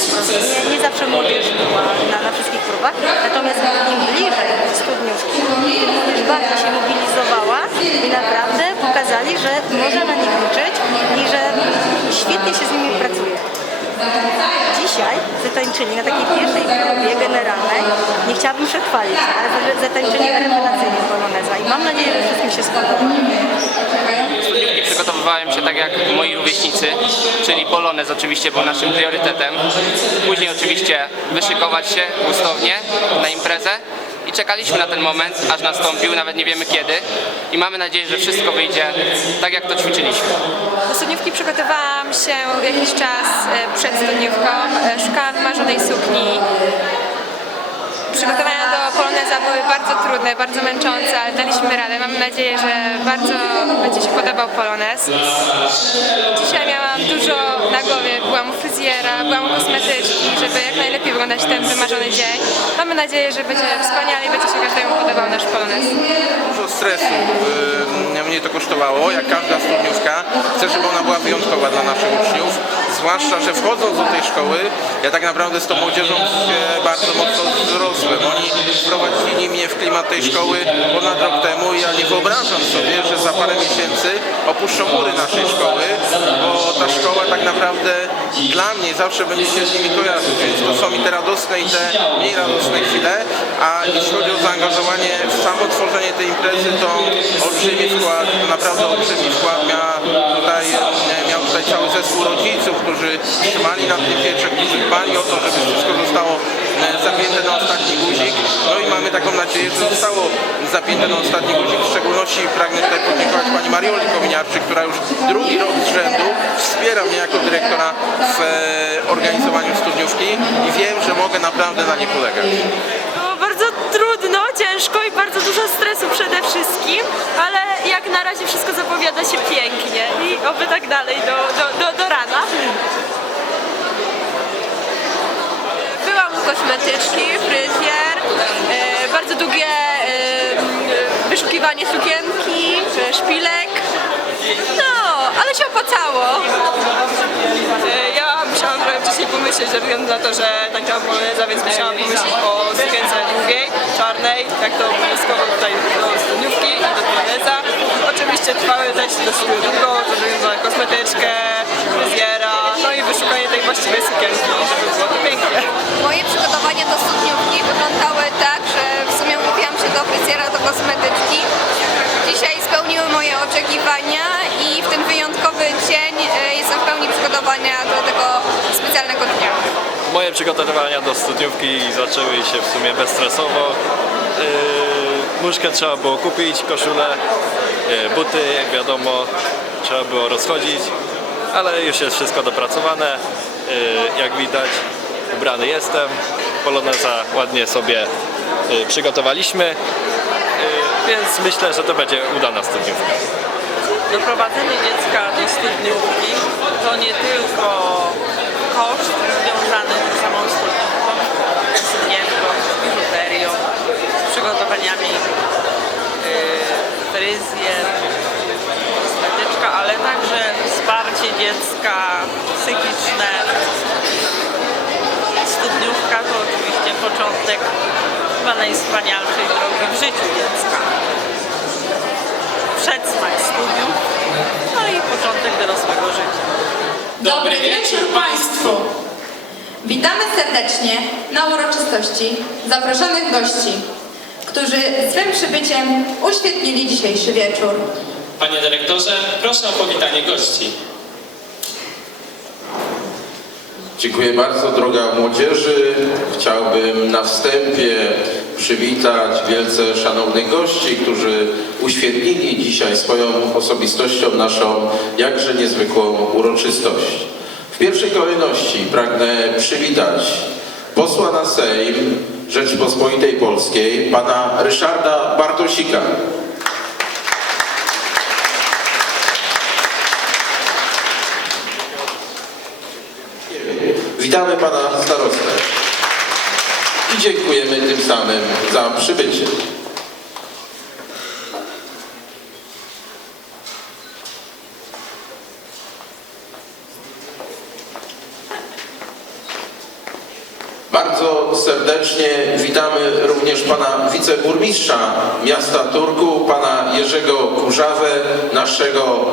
Nie, nie zawsze młodzież była na, na wszystkich próbach. Natomiast im bliżej studniówki, młodzież bardziej się mobilizowała i naprawdę pokazali, że można na nich liczyć i że świetnie się z nimi pracuje. Dzisiaj zatańczyli na takiej pierwszej próbie generalnej, nie chciałabym przechwalić, ale za- zatańczyli rewelacyjnie poloneza i mam nadzieję, że wszystkim się spodoba. Przygotowywałem się tak jak moi rówieśnicy, czyli polonez oczywiście był naszym priorytetem. Później oczywiście wyszykować się gustownie na imprezę i czekaliśmy na ten moment, aż nastąpił, nawet nie wiemy kiedy i mamy nadzieję, że wszystko wyjdzie tak jak to ćwiczyliśmy. Do studniówki przygotowałam się jakiś czas e, przed studniówką. E, Szukałam wymarzonej sukni. Przygotowania do poloneza były bardzo trudne, bardzo męczące, ale daliśmy radę. Mam nadzieję, że bardzo będzie się podobał polonez. Dzisiaj miałam dużo na głowie. Byłam u fryzjera, byłam kosmetyczki, żeby jak najlepiej wyglądać ten wymarzony dzień. Mamy nadzieję, że będzie wspaniale i będzie się każdemu podobał nasz polonez. dużo stresu y, mnie to kosztowało, jak każda studniówka. Chcę, żeby ona była wyjątkowa dla naszych uczniów, zwłaszcza, że wchodząc do tej szkoły, ja tak naprawdę z tą młodzieżą się bardzo mocno wzrosłem. Oni wprowadzili mnie w klimat tej szkoły ponad rok temu i ja nie wyobrażam sobie, że za parę miesięcy opuszczą mury naszej szkoły, bo ta szkoła tak naprawdę dla mnie zawsze będzie się z nimi kojarzyć, więc to są i te radosne i te mniej radosne chwile, a jeśli chodzi o zaangażowanie w samo tworzenie tej imprezy, to olbrzymi wkład, to naprawdę olbrzymi wkład miała tutaj, miał tutaj cały zespół rodziców, którzy trzymali nad tym pieczę, którzy dbali o to, żeby wszystko zostało e, zapięte na ostatni guzik. No i mamy taką nadzieję, że zostało zapięte na ostatni guzik. W szczególności pragnę tutaj podziękować pani Marioli Kominiarczyk, która już drugi rok z rzędu wspiera mnie jako dyrektora w e, organizowaniu studniówki i wiem, że mogę naprawdę na nie polegać. Ciężko i bardzo dużo stresu przede wszystkim, ale jak na razie wszystko zapowiada się pięknie i oby tak dalej do, do, do, do rana. Byłam u kosmetyczki, fryzjer, e, bardzo długie e, wyszukiwanie sukienki, e, szpilek. No, ale się opłacało. Ja musiałam trochę wcześniej pomyśleć, ze względu na to, że tańczyłam poloneza, więc musiałam pomyśleć o sukience długiej, czarnej, jak to obowiązkowo tutaj do studniówki i do poloneza. Oczywiście trwały też dosyć długo, to za kosmetyczkę, fryzjera, no i wyszukanie tej właściwej sukienki, żeby było to pięknie. Moje przygotowania do studniówki wyglądały tak, że w sumie umówiłam się do fryzjera, do kosmetyczki. Dzisiaj spełniły moje oczekiwania i w ten wyjątkowy dzień e, jestem w pełni przygotowania do tego. Moje przygotowania do studniówki zaczęły się w sumie bezstresowo. Yy, Muszkę trzeba było kupić, koszulę, yy, buty, jak wiadomo, trzeba było rozchodzić, ale już jest wszystko dopracowane. Yy, Jak widać, ubrany jestem. Poloneza ładnie sobie yy, przygotowaliśmy, yy, więc myślę, że to będzie udana studniówka. Doprowadzenie dziecka do studniówki to nie tylko koszt związany z samą studniówką, z sukienką, z biżuterią, z przygotowaniami yy, fryzjer, kosmetyczka, ale także wsparcie dziecka psychiczne. Studniówka to oczywiście początek chyba najwspanialszej drogi w życiu dziecka przedsmak studiów, no i początek dorosłego życia. Dobry wieczór Państwu! Witamy serdecznie na uroczystości zaproszonych gości, którzy swym przybyciem uświetnili dzisiejszy wieczór. Panie dyrektorze, proszę o powitanie gości. Dziękuję bardzo, droga młodzieży. Chciałbym na wstępie przywitać wielce szanownych gości, którzy uświetnili dzisiaj swoją osobistością naszą jakże niezwykłą uroczystość. W pierwszej kolejności pragnę przywitać posła na Sejm Rzeczypospolitej Polskiej, pana Ryszarda Bartosika. Witamy pana starostę i dziękujemy tym samym za przybycie. Bardzo serdecznie witamy również pana wiceburmistrza miasta Turku, pana Jerzego Kurzawę, naszego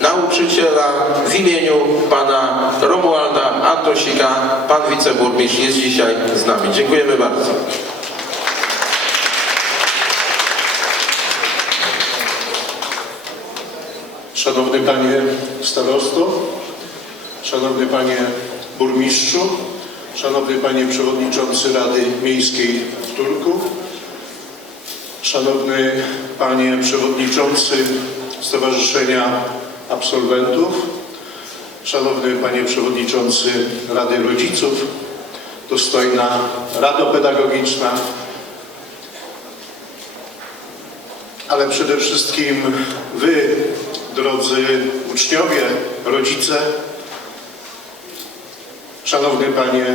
nauczyciela w imieniu pana Romualda Antosika. Pan wiceburmistrz jest dzisiaj z nami. Dziękujemy bardzo. Szanowny Panie Starosto, Szanowny Panie Burmistrzu, Szanowny Panie Przewodniczący Rady Miejskiej w Turku, Szanowny Panie Przewodniczący Stowarzyszenia Absolwentów, Szanowny Panie Przewodniczący Rady Rodziców, dostojna Rado Pedagogiczna, ale przede wszystkim Wy, drodzy uczniowie, rodzice, Szanowny Panie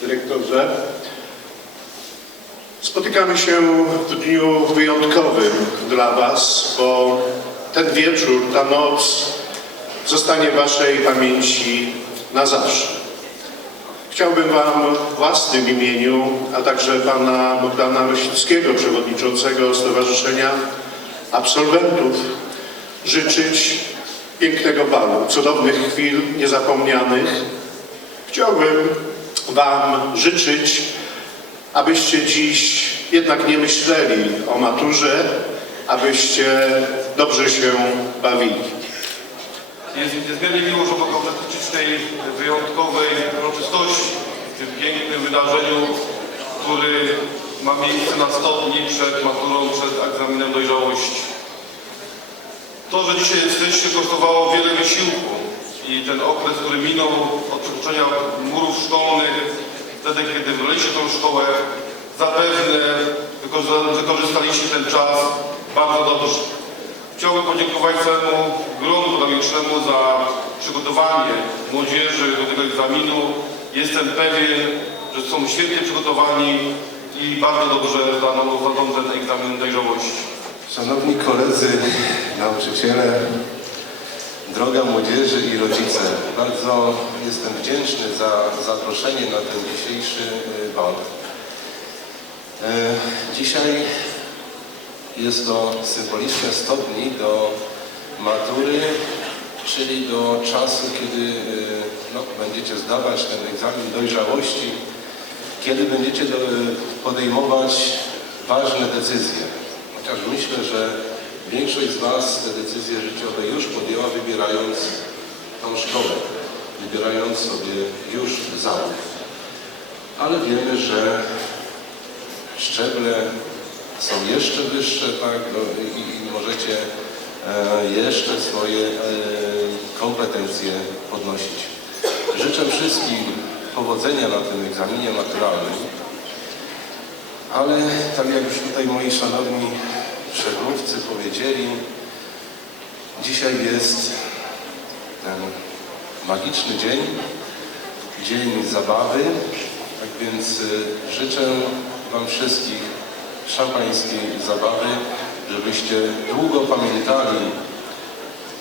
Dyrektorze, spotykamy się w dniu wyjątkowym dla Was, bo ten wieczór, ta noc zostanie Waszej pamięci na zawsze. Chciałbym Wam w własnym imieniu, a także Pana Bogdana Rosickiego, Przewodniczącego Stowarzyszenia Absolwentów, życzyć pięknego balu, cudownych chwil niezapomnianych. Chciałbym Wam życzyć, abyście dziś jednak nie myśleli o maturze, abyście dobrze się bawili. Jest niezmiernie miło, że mogę uczestniczyć w tej wyjątkowej uroczystości, w tym pięknym wydarzeniu, który ma miejsce na 100 dni przed maturą, przed egzaminem dojrzałości. To, że dzisiaj jesteście, kosztowało wiele wysiłku i ten okres, który minął od przypuszczenia murów szkolnych, wtedy, kiedy wybraliście tą szkołę, zapewne wykorzysta- wykorzystaliście ten czas bardzo dobrze. Chciałbym podziękować całemu gronu pedagogicznemu za przygotowanie młodzieży do tego egzaminu. Jestem pewien, że są świetnie przygotowani i bardzo dobrze zdaną, zdaną ten egzamin dojrzałości. Szanowni koledzy, nauczyciele, droga młodzieży i rodzice, bardzo jestem wdzięczny za zaproszenie na ten dzisiejszy y, bal. E, Dzisiaj jest to symboliczne 100 dni do matury, czyli do czasu, kiedy y, no, będziecie zdawać ten egzamin dojrzałości, kiedy będziecie do, podejmować ważne decyzje. Chociaż myślę, że większość z Was te decyzje życiowe już podjęła, wybierając tą szkołę, wybierając sobie już zawód. Ale wiemy, że szczeble są jeszcze wyższe, tak, no, i, i możecie e, jeszcze swoje e, kompetencje podnosić. Życzę wszystkim powodzenia na tym egzaminie maturalnym, ale tak jak już tutaj moi szanowni przedmówcy powiedzieli, dzisiaj jest ten magiczny dzień, dzień zabawy, tak więc y, życzę Wam wszystkich szampańskiej zabawy, żebyście długo pamiętali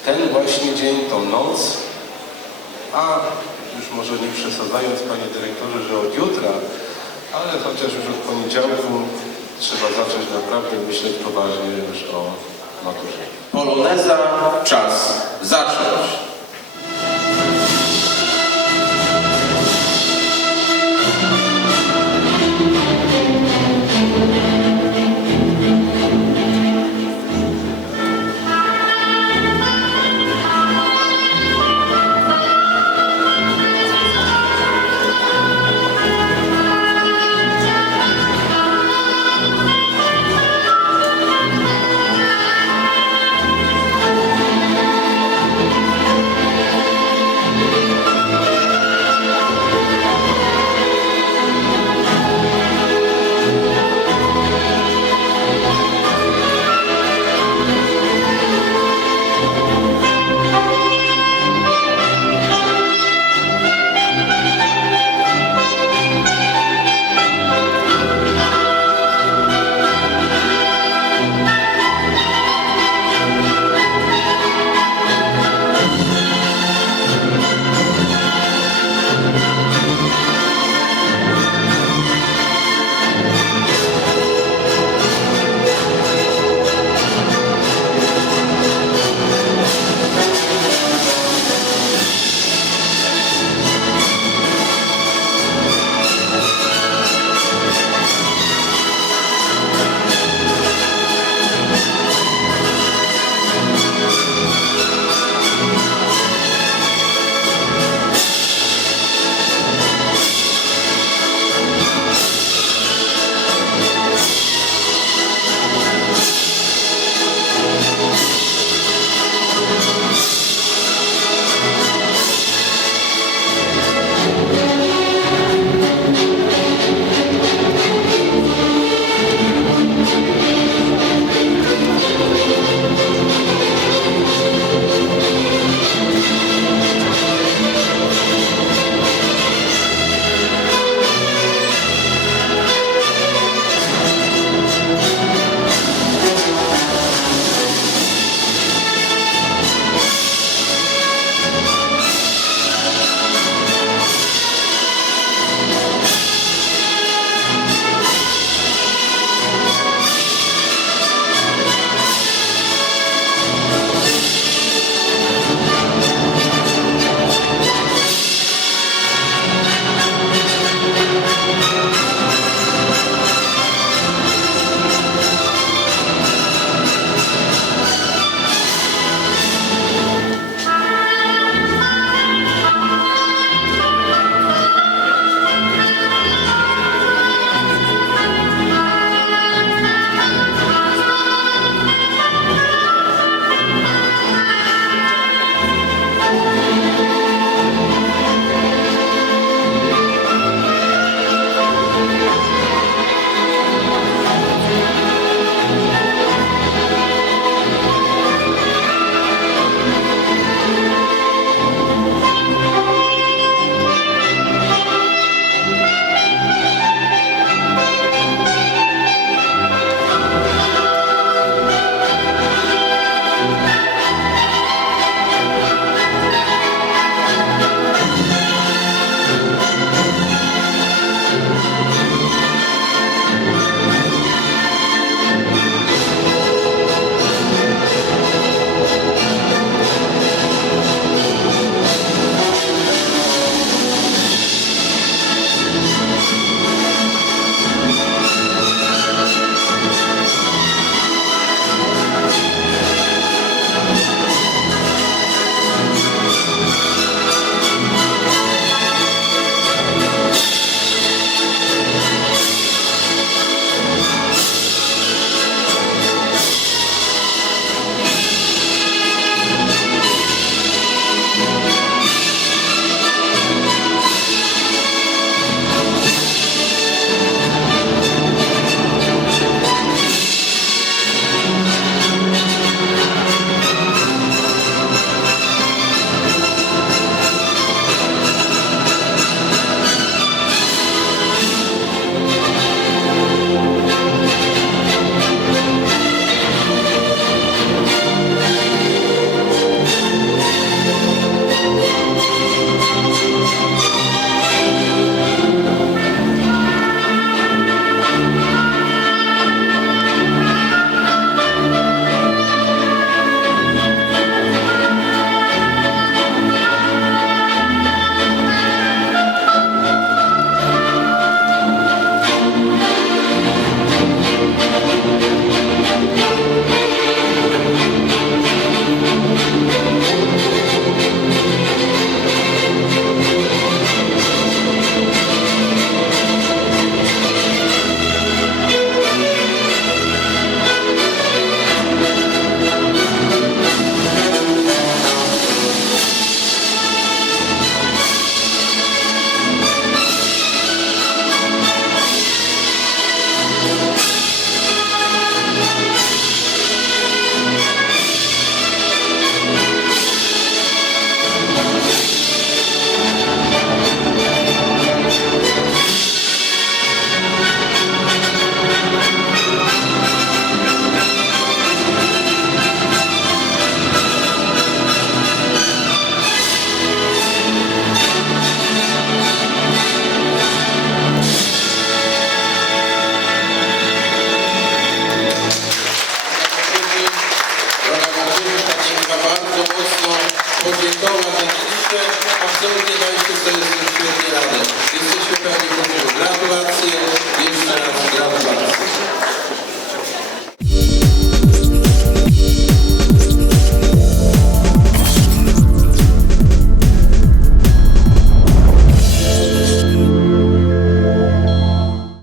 ten właśnie dzień, tą noc, a już może nie przesadzając Panie Dyrektorze, że od jutra, ale chociaż już od poniedziałku trzeba zacząć naprawdę myśleć poważnie już o maturze. Poloneza, czas zacząć.